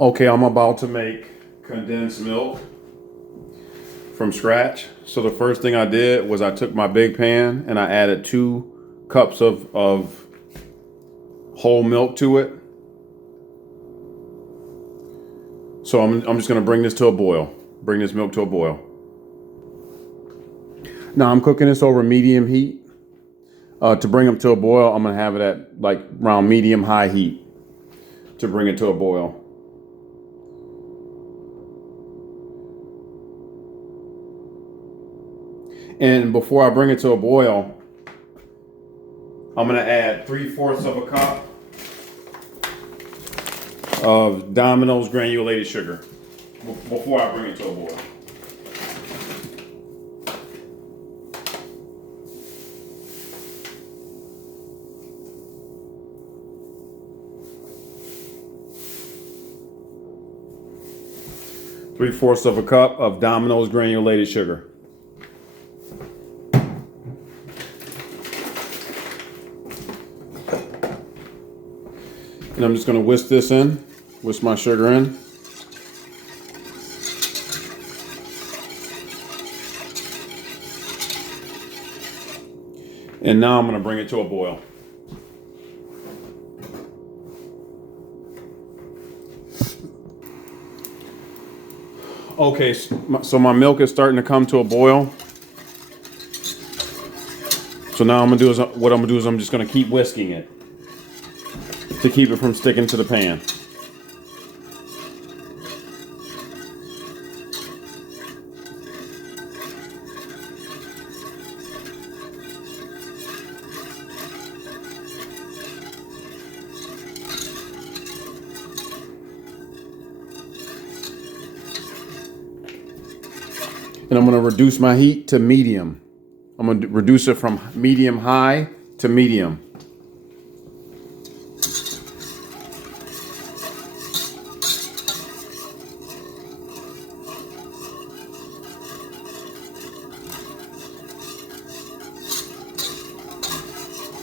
Okay, I'm about to make condensed milk from scratch. So the first thing I did was I took my big pan and I added 2 cups of whole milk to it. So I'm just gonna bring this to a boil. Bring this milk to a boil. Now I'm cooking this over medium heat. To bring them to a boil, I'm gonna have it at like around medium high heat to bring it to a boil. And before I bring it to a boil, I'm gonna add 3/4 of a cup of Domino's granulated sugar before I bring it to a boil. Three-fourths of a cup of Domino's granulated sugar. And I'm just going to whisk this in, whisk my sugar in. And now I'm going to bring it to a boil. Okay, so my milk is starting to come to a boil. So now I'm just going to keep whisking it to keep it from sticking to the pan. And I'm going to reduce my heat to medium. I'm going to reduce it from medium high to medium.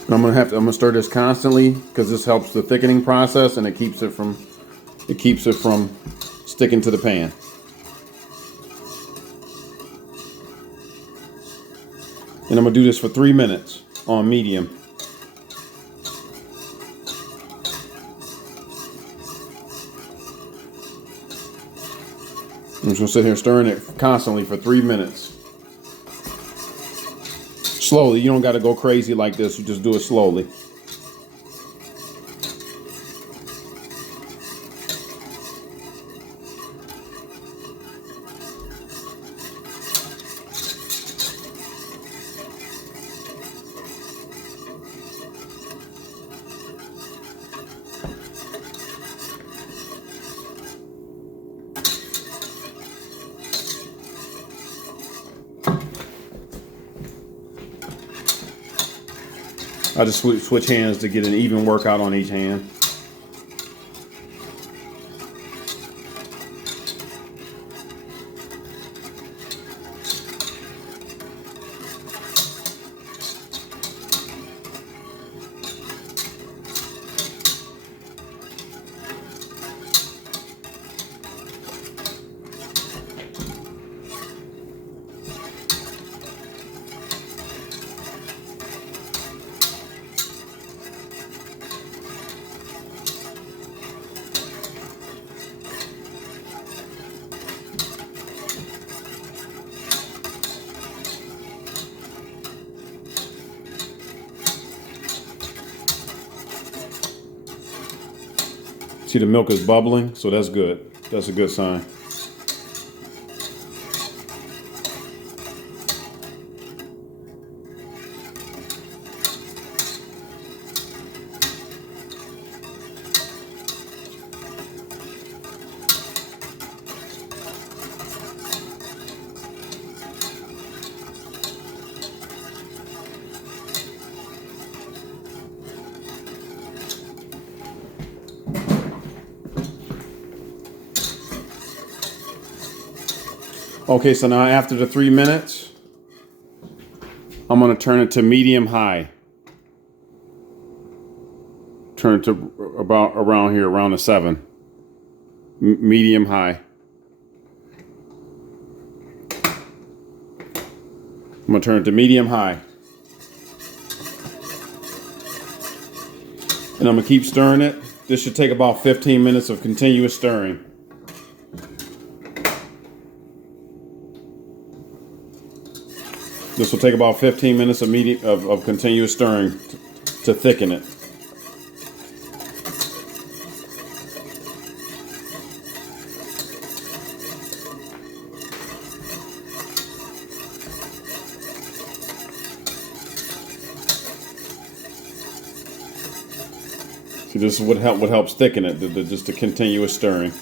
And I'm gonna stir this constantly because this helps the thickening process and it keeps it from sticking to the pan. And I'm gonna do this for 3 minutes on medium. I'm just gonna sit here stirring it constantly for 3 minutes. Slowly, you don't got to go crazy like this. You just do it slowly. I just switch hands to get an even workout on each hand. See, the milk is bubbling, so that's good. That's a good sign. Okay, so now after the 3 minutes, I'm going to turn it to medium high. Turn it to about around here, around a 7. medium high. I'm gonna turn it to medium high. And I'm gonna keep stirring it. This should take about 15 minutes of continuous stirring. This will take about 15 minutes of continuous stirring to thicken it. See, this is what helps thicken it, just the continuous stirring.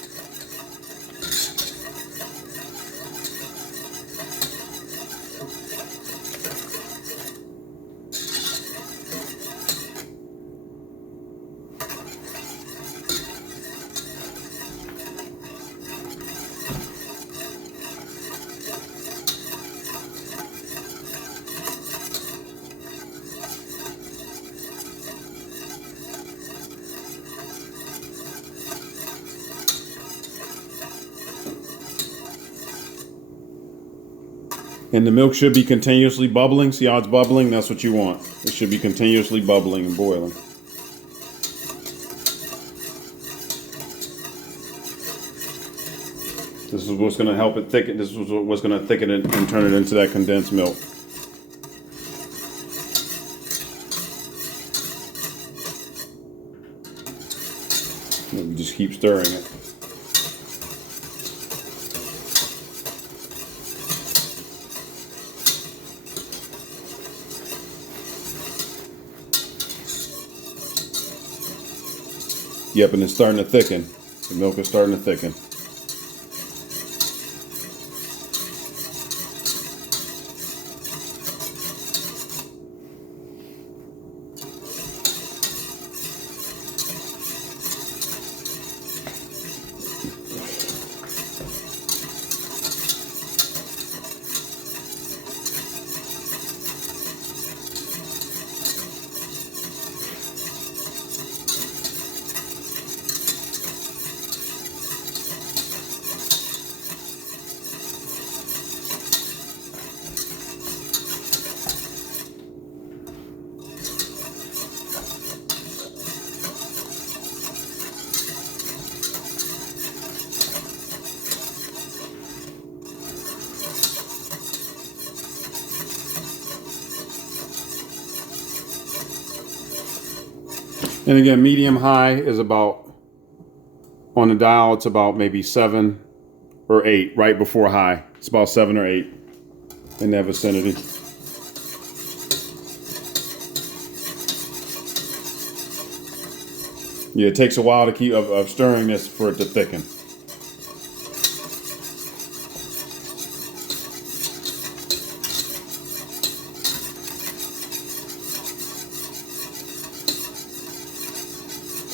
And the milk should be continuously bubbling. See how it's bubbling? That's what you want. It should be continuously bubbling and boiling. This is what's going to help it thicken. This is what's going to thicken it and turn it into that condensed milk. And we just keep stirring it. Yep, and it's starting to thicken. The milk is starting to thicken. And again, medium high is about, on the dial, it's about maybe 7 or 8, right before high. It's about 7 or 8 in that vicinity. Yeah, it takes a while to keep of stirring this for it to thicken.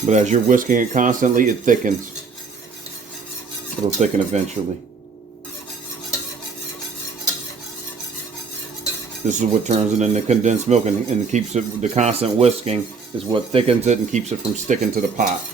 But as you're whisking it constantly, it thickens. It'll thicken eventually. This is what turns it into condensed milk and keeps it, the constant whisking is what thickens it and keeps it from sticking to the pot.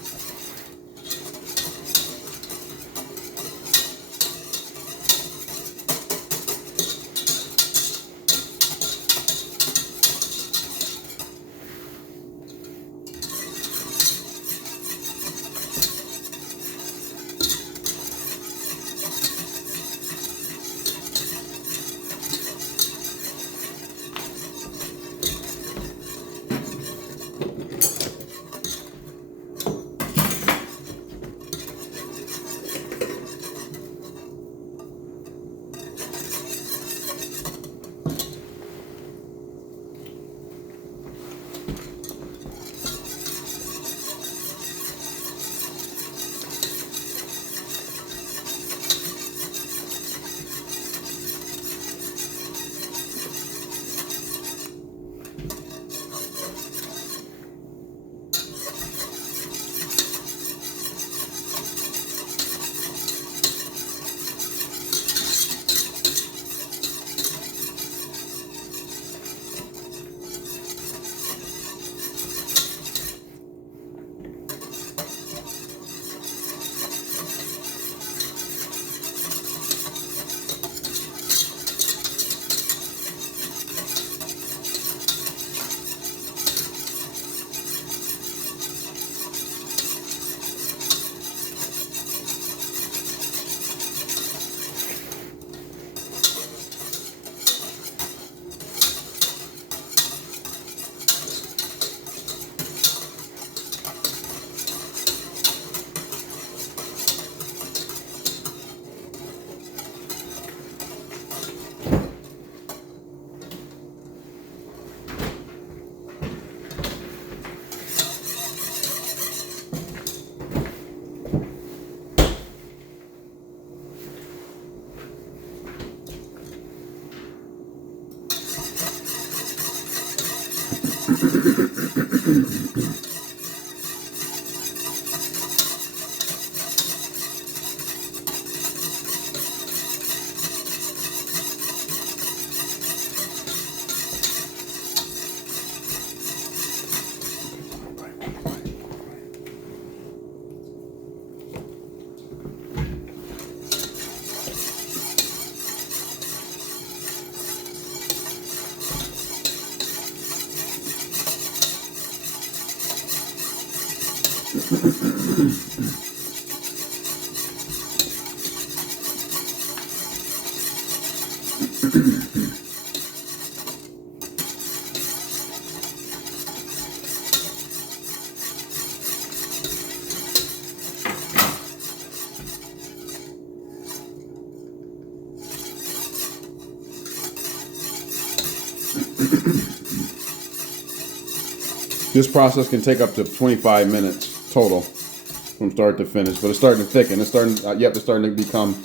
This process can take up to 25 minutes total from start to finish, but it's starting to thicken. It's starting, it's starting to become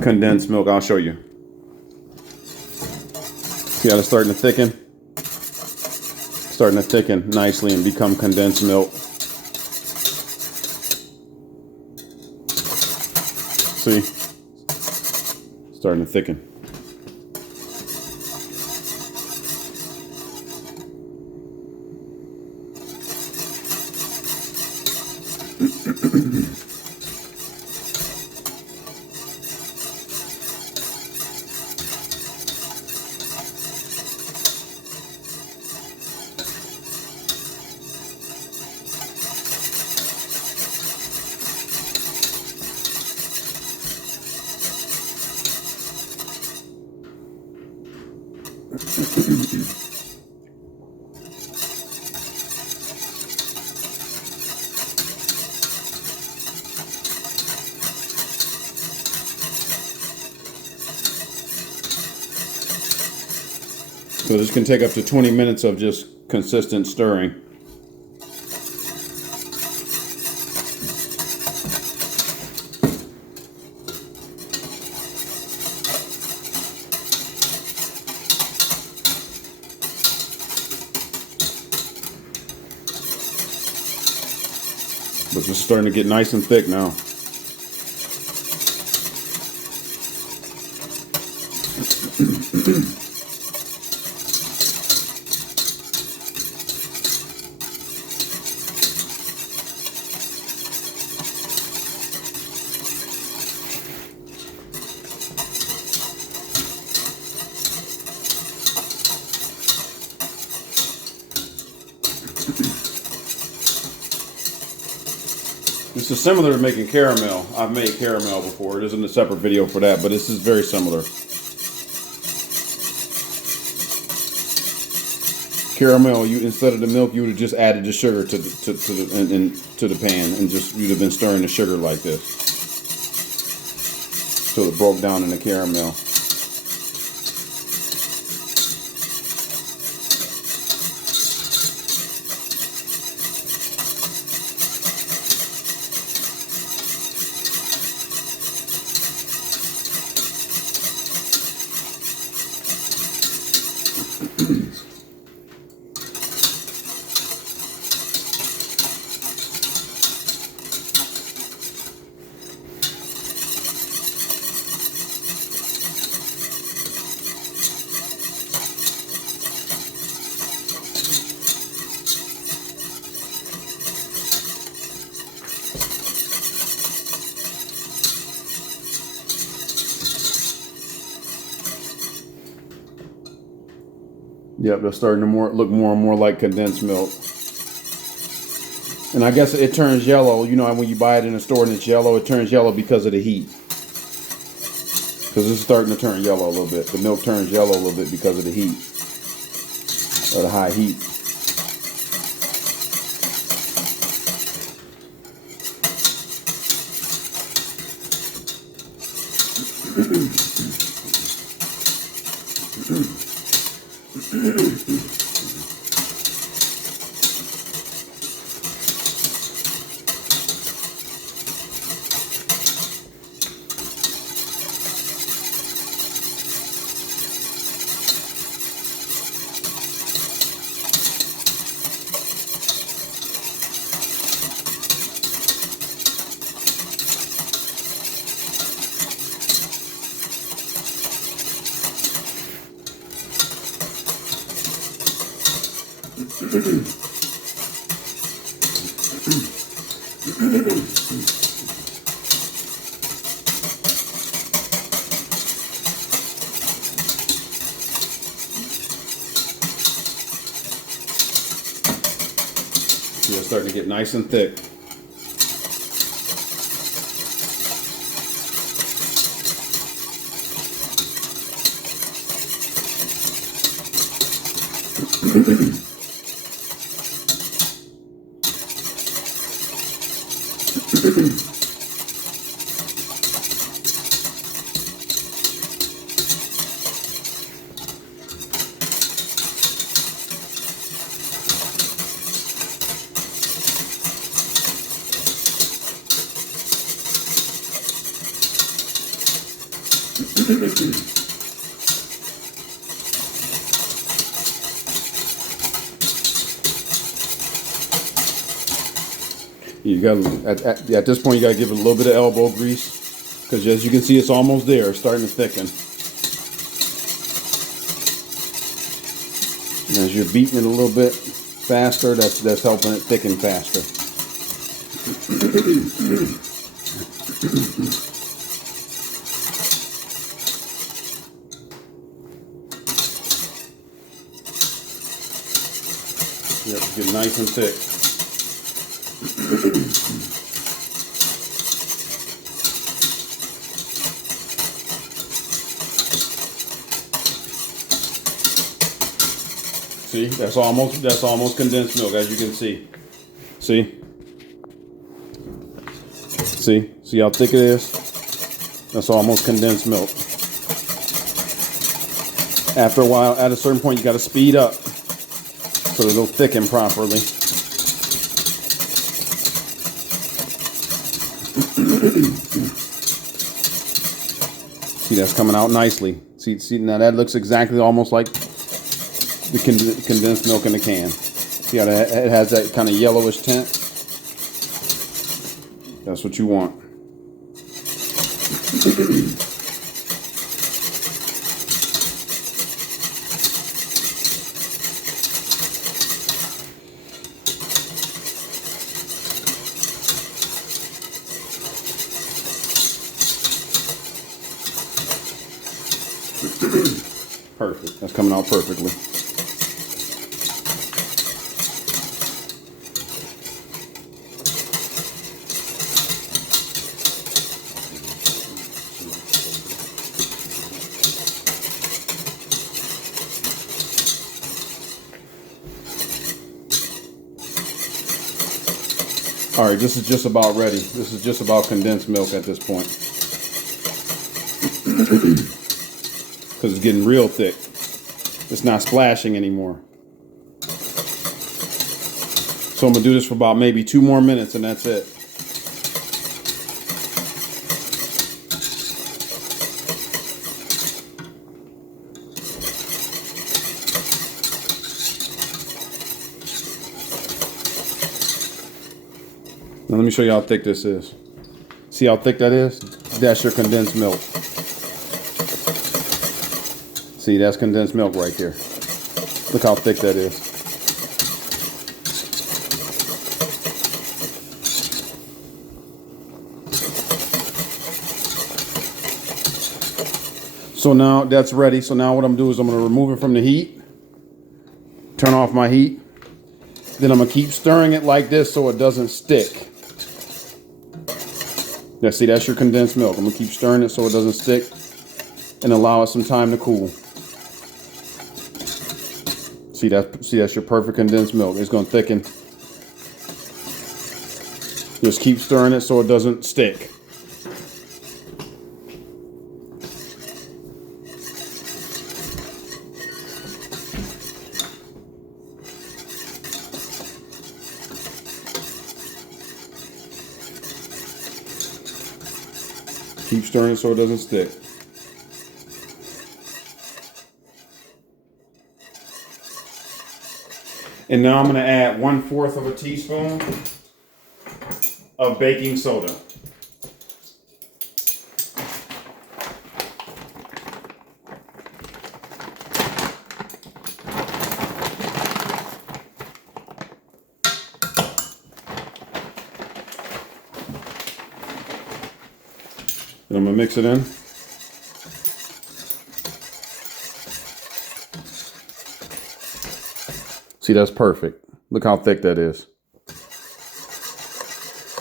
condensed milk. I'll show you. See how it's starting to thicken? Starting to thicken nicely and become condensed milk. See? Starting to thicken. So this can take up to 20 minutes of just consistent stirring. But it's starting to get nice and thick now. This is similar to making caramel. I've made caramel before. It isn't a separate video for that, but this is very similar. Caramel, instead of the milk, you would have just added the sugar to the pan, and you'd have been stirring the sugar like this, so it broke down in the caramel. Yep, they're starting to look more and more like condensed milk. And I guess it turns yellow. You know, when you buy it in a store and it's yellow, it turns yellow because of the heat. Because it's starting to turn yellow a little bit. The milk turns yellow a little bit because of the heat. Or the high heat. See, it's starting to get nice and thick. You got at this point you got to give it a little bit of elbow grease, because as you can see it's almost there. It's starting to thicken. And as you're beating it a little bit faster, that's helping it thicken faster. Yep, get nice and thick. See, that's almost condensed milk, as you can see. See how thick it is? That's almost condensed milk. After a while, at a certain point, you got to speed up so that it'll thicken properly. See, that's coming out nicely. See, now that looks exactly almost like the condensed milk in the can. See how it has that kind of yellowish tint? That's what you want. Perfect. That's coming out perfectly. All right, this is just about ready. This is just about condensed milk at this point. Because it's getting real thick. It's not splashing anymore. So I'm going to do this for about maybe 2 more minutes and that's it. Now let me show you how thick this is. See how thick that is? That's your condensed milk. See, that's condensed milk right there. Look how thick that is. So now that's ready. So now what I'm doing is I'm going to remove it from the heat. Turn off my heat. Then I'm going to keep stirring it like this so it doesn't stick. Yeah, see, that's your condensed milk. I'm going to keep stirring it so it doesn't stick and allow it some time to cool. See, that's your perfect condensed milk. It's going to thicken. Just keep stirring it so it doesn't stick. Keep stirring it so it doesn't stick. And now I'm going to add 1/4 of a teaspoon of baking soda. And I'm gonna mix it in. See, that's perfect. Look how thick that is.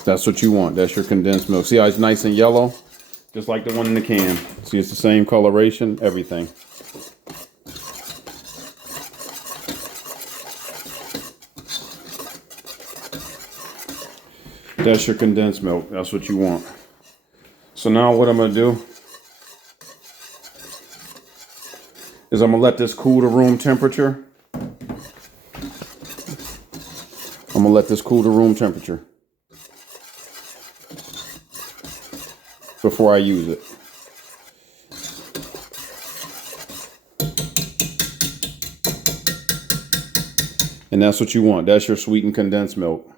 That's what you want. That's your condensed milk. See how it's nice and yellow? Just like the one in the can. See, it's the same coloration, everything. That's your condensed milk. That's what you want. So now what I'm going to do is I'm going to let this cool to room temperature. I'm going to let this cool to room temperature before I use it. And that's what you want. That's your sweetened condensed milk.